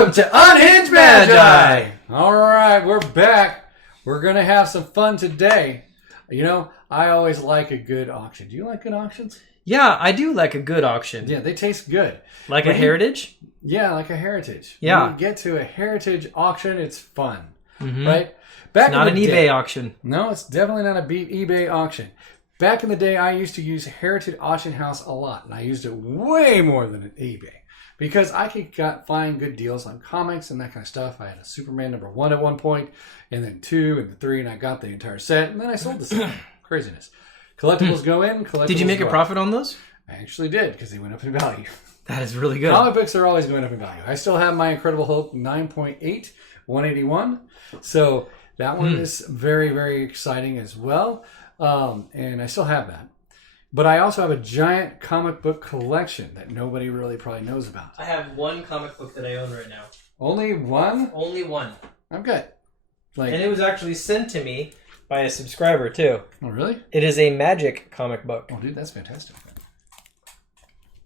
Welcome to Unhinged Magi! Alright, we're back. We're going to have some fun today. You know, I always like a good auction. Do you like good auctions? Yeah, I do like a good auction. Yeah, they taste good. Like a heritage? Yeah, like a heritage. Yeah. When you get to a heritage auction, it's fun. Mm-hmm. Right? It's not an eBay auction. No, it's definitely not a eBay auction. Back in the day, I used to use Heritage Auction House a lot, and I used it way more than an eBay because I could find good deals on comics and that kind of stuff. I had a Superman #1 at one point, and then 2 and 3, and I got the entire set, and then I sold the set. Craziness. Collectibles go in, collectibles Did you make a profit on those? I actually did because they went up in value. That is really good. Comic books are always going up in value. I still have my Incredible Hulk 9.8, 181. So that one is very, very exciting as well. And I still have that. But I also have a giant comic book collection that nobody really probably knows about. I have one comic book that I own right now. Only one? Only one. I'm good. And it was actually sent to me by a subscriber, too. Oh, really? It is a Magic comic book. Oh, dude, that's fantastic.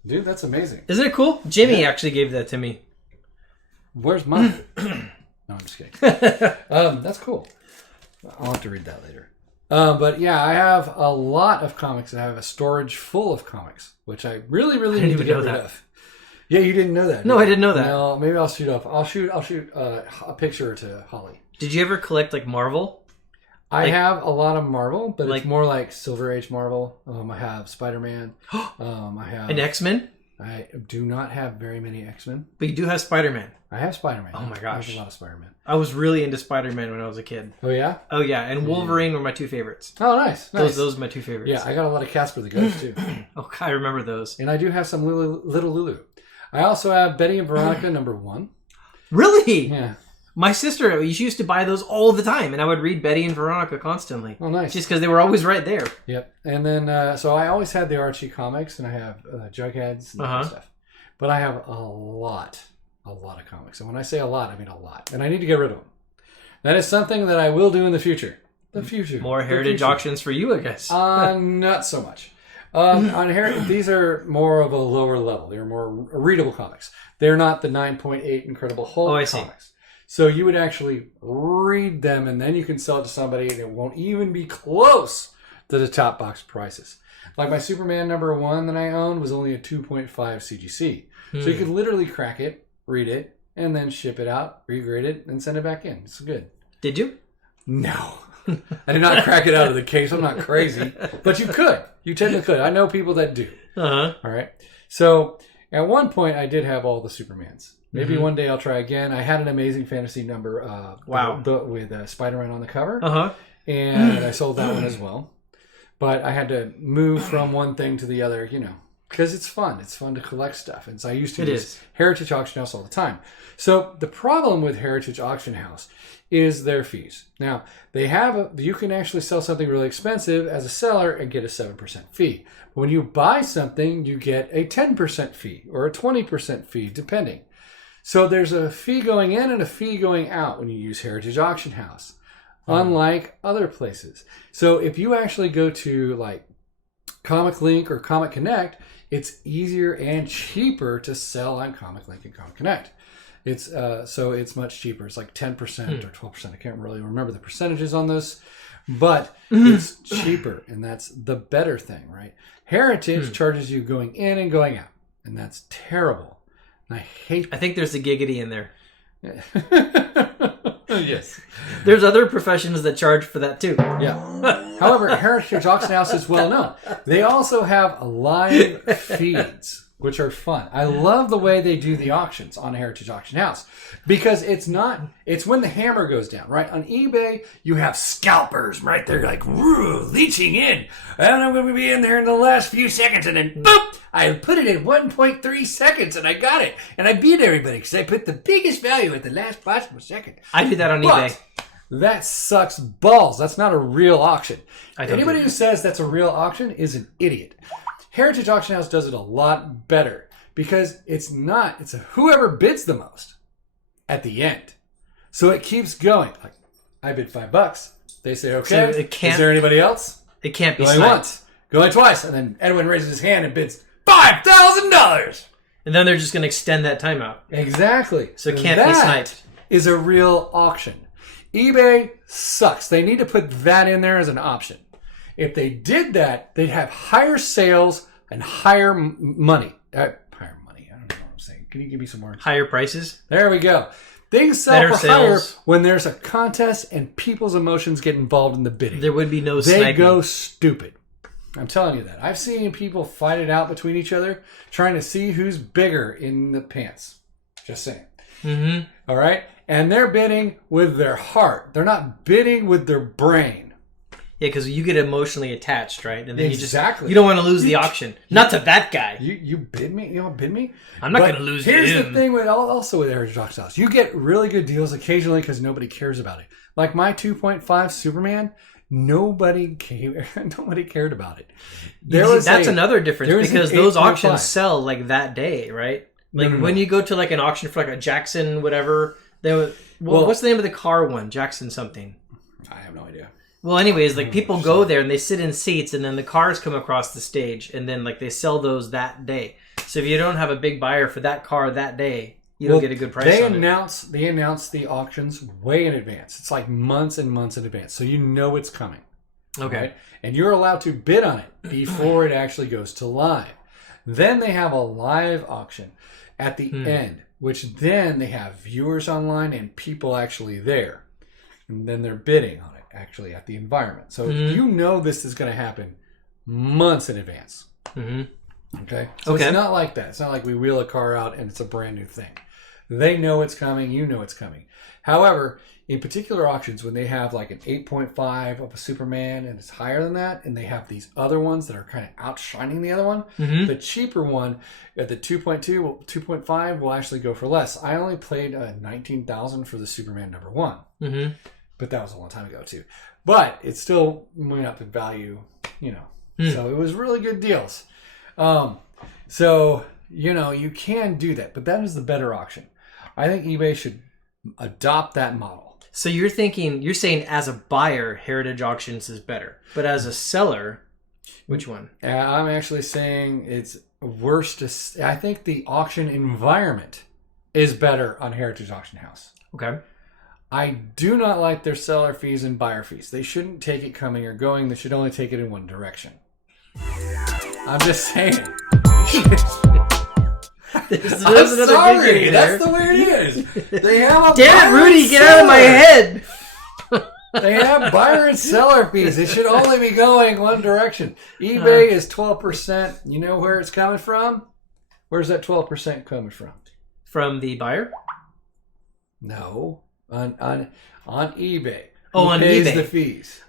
Dude, that's amazing. Isn't it cool? Jimmy actually gave that to me. Where's mine? No, I'm just kidding. That's cool. I'll have to read that later. But yeah, I have a lot of comics. I have a storage full of comics, which I really, really need to get rid of. Yeah, you didn't know that. No, I didn't know that. No, maybe I'll shoot up. I'll shoot a picture to Holly. Did you ever collect like Marvel? I have a lot of Marvel, but it's more like Silver Age Marvel. I have Spider-Man. I have an X-Men. I do not have very many X-Men. But you do have Spider-Man. I have Spider-Man. Oh my gosh. I have a lot of Spider-Man. I was really into Spider-Man when I was a kid. Oh yeah? Oh yeah, and Wolverine were my two favorites. Oh nice. Those are my two favorites. Yeah, I got a lot of Casper the Ghost too. Oh, I remember those. And I do have some Little Lulu. I also have Betty and Veronica #1. Really? Yeah. My sister used to buy those all the time, and I would read Betty and Veronica constantly. Oh, nice. Just because they were always right there. Yep. And then, so I always had the Archie comics, and I have Jugheads and that kind of stuff. But I have a lot of comics. And when I say a lot, I mean a lot. And I need to get rid of them. That is something that I will do in the future. More heritage auctions for you, I guess. Not so much. On Heritage, these are more of a lower level. They're more readable comics. They're not the 9.8 Incredible Hulk comics. So you would actually read them, and then you can sell it to somebody, and it won't even be close to the top box prices. Like my Superman #1 that I own was only a 2.5 CGC. So you could literally crack it, read it, and then ship it out, regrade it, and send it back in. It's good. Did you? No. I did not crack it out of the case. I'm not crazy. But you could. You technically could. I know people that do. All right. So at one point, I did have all the Supermans. Maybe one day I'll try again. I had an Amazing Fantasy number with Spider-Man on the cover. And I sold that one as well. But I had to move from one thing to the other, you know, because it's fun. It's fun to collect stuff. And so I used to use Heritage Auction House all the time. So the problem with Heritage Auction House is their fees. Now, you can actually sell something really expensive as a seller and get a 7% fee. When you buy something, you get a 10% fee or a 20% fee, depending. So there's a fee going in and a fee going out when you use Heritage Auction House, unlike other places. So if you actually go to like Comic Link or Comic Connect, it's easier and cheaper to sell on Comic Link and Comic Connect. So it's much cheaper. It's like 10% or 12%. I can't really remember the percentages on this, but it's cheaper, and that's the better thing, right? Heritage charges you going in and going out, and that's terrible. I think there's a giggity in there. Yes. There's other professions that charge for that too. Yeah. However, Heritage Auction House is well known. They also have live feeds, which are fun. I love the way they do the auctions on Heritage Auction House because it's when the hammer goes down, right? On eBay, you have scalpers right there like leeching in. And I'm going to be in there in the last few seconds, and then boop, I put it in 1.3 seconds and I got it. And I beat everybody because I put the biggest value at the last possible second. I did that on eBay. That sucks balls. That's not a real auction. Anybody who says that's a real auction is an idiot. Heritage Auction House does it a lot better because it's whoever bids the most at the end. So it keeps going. Like, I bid $5. They say, okay, so is there anybody else? It can't be going once, going twice. And then Edwin raises his hand and bids $5,000. And then they're just going to extend that timeout. Exactly. So it can't be sniped. Is a real auction. eBay sucks. They need to put that in there as an option. If they did that, they'd have higher sales and higher money. Higher money. I don't know what I'm saying. Can you give me some more? Higher prices? There we go. Things sell Better for higher sales. when there's a contest and people's emotions get involved in the bidding. There would be no They sniping. go stupid. I'm telling you that. I've seen people fight it out between each other, trying to see who's bigger in the pants. Just saying. Mm-hmm. All right? And they're bidding with their heart. They're not bidding with their brain. Yeah, because you get emotionally attached, right? And then Exactly. you don't want to lose the auction. Not to that guy. You bid me? You don't bid me? I'm not going to lose to him. Here's the thing with also with Heritage Auction House. You get really good deals occasionally because nobody cares about it. Like my 2.5 Superman, nobody cared about it. That's another difference because those 8.5. auctions sell like that day, right? Like when you go to like an auction for like a Jackson whatever, what's the name of the car one? Jackson something. I have no idea. Well, anyways, like people go there and they sit in seats and then the cars come across the stage and then like they sell those that day. So if you don't have a big buyer for that car that day, you don't get a good price They on announce the auctions way in advance. It's like months and months in advance. So you know it's coming. Okay. Right? And you're allowed to bid on it before it actually goes to live. Then they have a live auction at the end, which then they have viewers online and people actually there. And then they're bidding on it actually at the environment. So you know this is going to happen months in advance. Okay? So it's not like that. It's not like we wheel a car out and it's a brand new thing. They know it's coming. You know it's coming. However, in particular auctions, when they have like an 8.5 of a Superman and it's higher than that, and they have these other ones that are kind of outshining the other one, the cheaper one at the 2.2, 2.5 will actually go for less. I only played $19,000 for the Superman #1. But that was a long time ago too. But it still went up in value, So it was really good deals. So, you can do that. But that is the better auction. I think eBay should adopt that model. So you're saying as a buyer, Heritage Auctions is better. But as a seller, which one? I'm actually saying it's worse I think the auction environment is better on Heritage Auction House. Okay. I do not like their seller fees and buyer fees. They shouldn't take it coming or going. They should only take it in one direction. I'm just saying. There's another sorry, that's the way it is. They have a damn it, Rudy, get out of my head. They have buyer and seller fees. It should only be going one direction. eBay is 12%. You know where it's coming from? Where's that 12% coming from? From the buyer? No. On eBay. Oh, on pays eBay. the fees.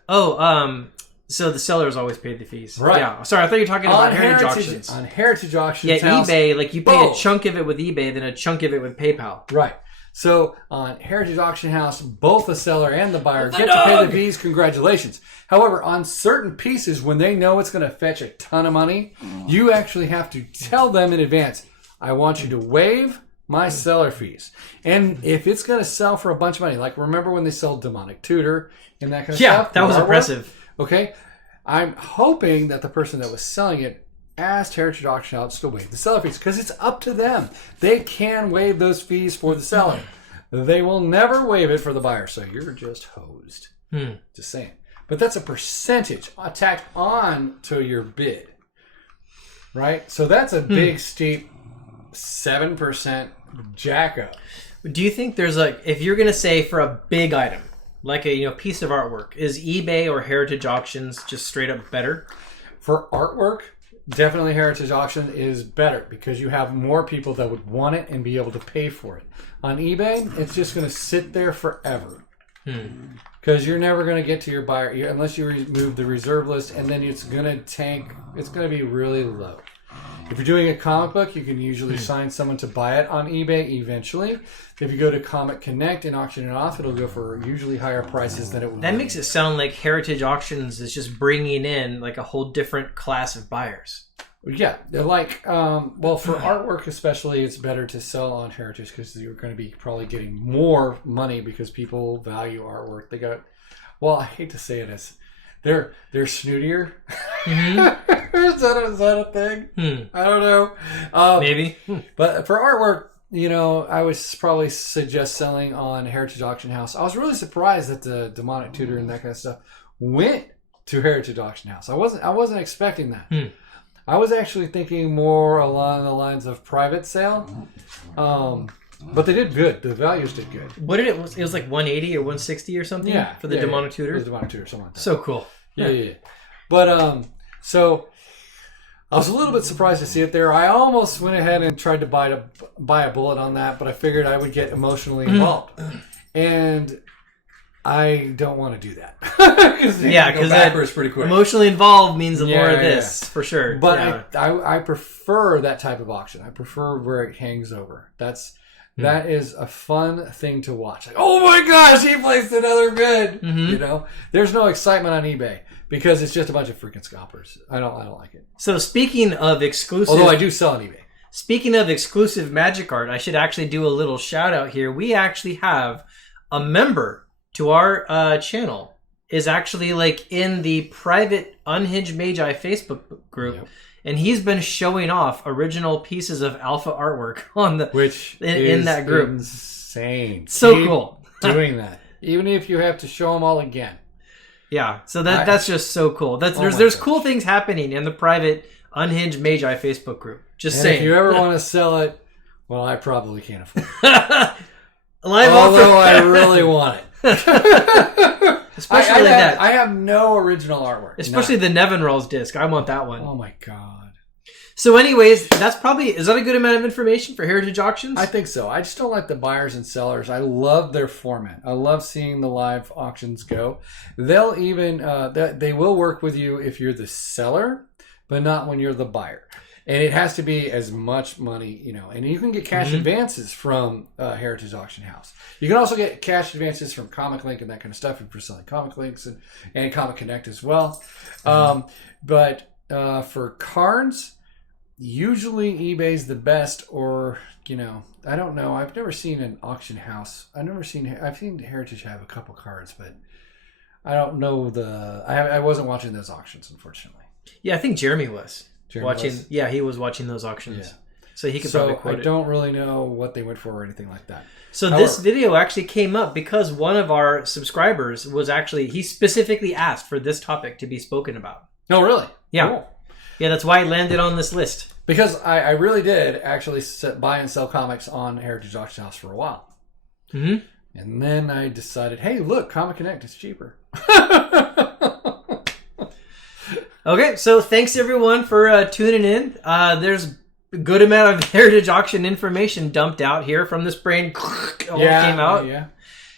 So the sellers always paid the fees. Right. Yeah. Sorry, I thought you were talking about Heritage Auctions. On Heritage Auctions. Yeah, House, eBay, like you pay both. a chunk of it with eBay, then a chunk of it with PayPal. Right. So on Heritage Auction House, both the seller and the buyer get to pay the fees. Congratulations. However, on certain pieces, when they know it's going to fetch a ton of money, you actually have to tell them in advance, I want you to waive my seller fees. And if it's going to sell for a bunch of money, like remember when they sold Demonic Tutor and that kind of stuff? Yeah, that was impressive. Okay. I'm hoping that the person that was selling it asked Heritage Auction House to waive the seller fees because it's up to them. They can waive those fees for the seller. They will never waive it for the buyer. So you're just hosed. Just saying. But that's a percentage tacked on to your bid. Right? So that's a big, steep 7% jack up. Do you think there's if you're going to say for a big item, like a piece of artwork, is eBay or Heritage Auctions just straight up better? For artwork, definitely Heritage Auction is better because you have more people that would want it and be able to pay for it. On eBay, it's just going to sit there forever. Because you're never going to get to your buyer unless you remove the reserve list, and then it's going to tank. It's going to be really low. If you're doing a comic book, you can usually sign someone to buy it on eBay eventually. If you go to Comic Connect and auction it off, it'll go for usually higher prices than it would. That makes it sound like Heritage Auctions is just bringing in like a whole different class of buyers. Yeah, they're like, for artwork especially, it's better to sell on Heritage because you're going to be probably getting more money because people value artwork. They got, I hate to say it as, they're snootier. Is that a thing? I don't know. Maybe. But for artwork, you know, I would probably suggest selling on Heritage Auction House. I was really surprised that the Demonic Tutor and that kind of stuff went to Heritage Auction House. I wasn't expecting that. I was actually thinking more along the lines of private sale. But they did good. The values did good. What did it was? It was like 180 or 160 or something. For the Demonic Tutor. For the Demonic Tutor, something like that. So cool. Yeah. But so I was a little bit surprised to see it there. I almost went ahead and tried to buy a bullet on that, but I figured I would get emotionally involved, and I don't want to do that. Because backwards pretty quick. Emotionally involved means more of this for sure. But I prefer that type of auction. I prefer where it hangs over. That is a fun thing to watch. Like, oh my gosh, he placed another bid. You know, there's no excitement on eBay because it's just a bunch of freaking scalpers. I don't like it. So speaking of exclusive, although I do sell on eBay. Speaking of exclusive Magic art, I should actually do a little shout out here. We actually have a member to our channel is actually like in the private Unhinged Magi Facebook group. Yep. And he's been showing off original pieces of alpha artwork on the in that group. Insane. So Keep cool. doing that. Even if you have to show them all again. Yeah. So that's just so cool. There's cool things happening in the private Unhinged Magi Facebook group. Just saying. If you ever want to sell it, well, I probably can't afford it. Although I really want it. Especially that. I have no original artwork. Especially the Nevin Rolls disc. I want that one. Oh my god. So anyways, is that a good amount of information for Heritage Auctions? I think so. I just don't like the buyers and sellers. I love their format. I love seeing the live auctions go. They'll even, they will work with you if you're the seller, but not when you're the buyer. And it has to be as much money, you know. And you can get cash advances from Heritage Auction House. You can also get cash advances from Comic Link and that kind of stuff if you're selling Comic Links and Comic Connect as well. But for cards, usually eBay's the best, or, you know, I don't know. I've never seen an auction house. I've seen Heritage have a couple cards, but I don't know I wasn't watching those auctions, unfortunately. Yeah, I think Jeremy was. Yeah, he was watching those auctions. Yeah. So he could probably quote it. I don't really know what they went for or anything like that. So this video actually came up because one of our subscribers was he specifically asked for this topic to be spoken about. Oh, really? Yeah. Cool. Yeah, that's why it landed on this list. Because I really did actually buy and sell comics on Heritage Auction House for a while. And then I decided, hey, look, Comic Connect is cheaper. Okay, so thanks everyone for tuning in. There's a good amount of Heritage Auction information dumped out here from this brain. Came out. Yeah.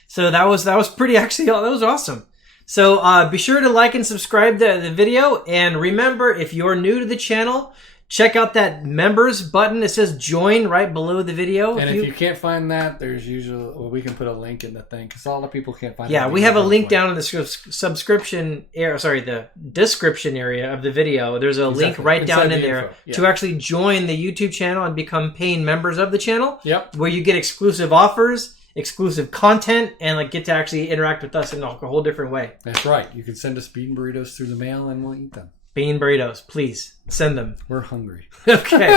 So that was pretty actually. That was awesome. So be sure to like and subscribe to the video. And remember, if you're new to the channel, check out that members button. It says join right below the video. And if you can't find that, there's usually, we can put a link in the thing because all the people can't find it. Yeah, we have a link down in the the description area of the video. There's a link right down in there to actually join the YouTube channel and become paying members of the channel. Yep. Where you get exclusive offers, exclusive content, and get to actually interact with us in a whole different way. That's right. You can send us bean burritos through the mail and we'll eat them. Bean burritos, please send them. We're hungry. Okay.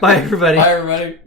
Bye, everybody. Bye, everybody.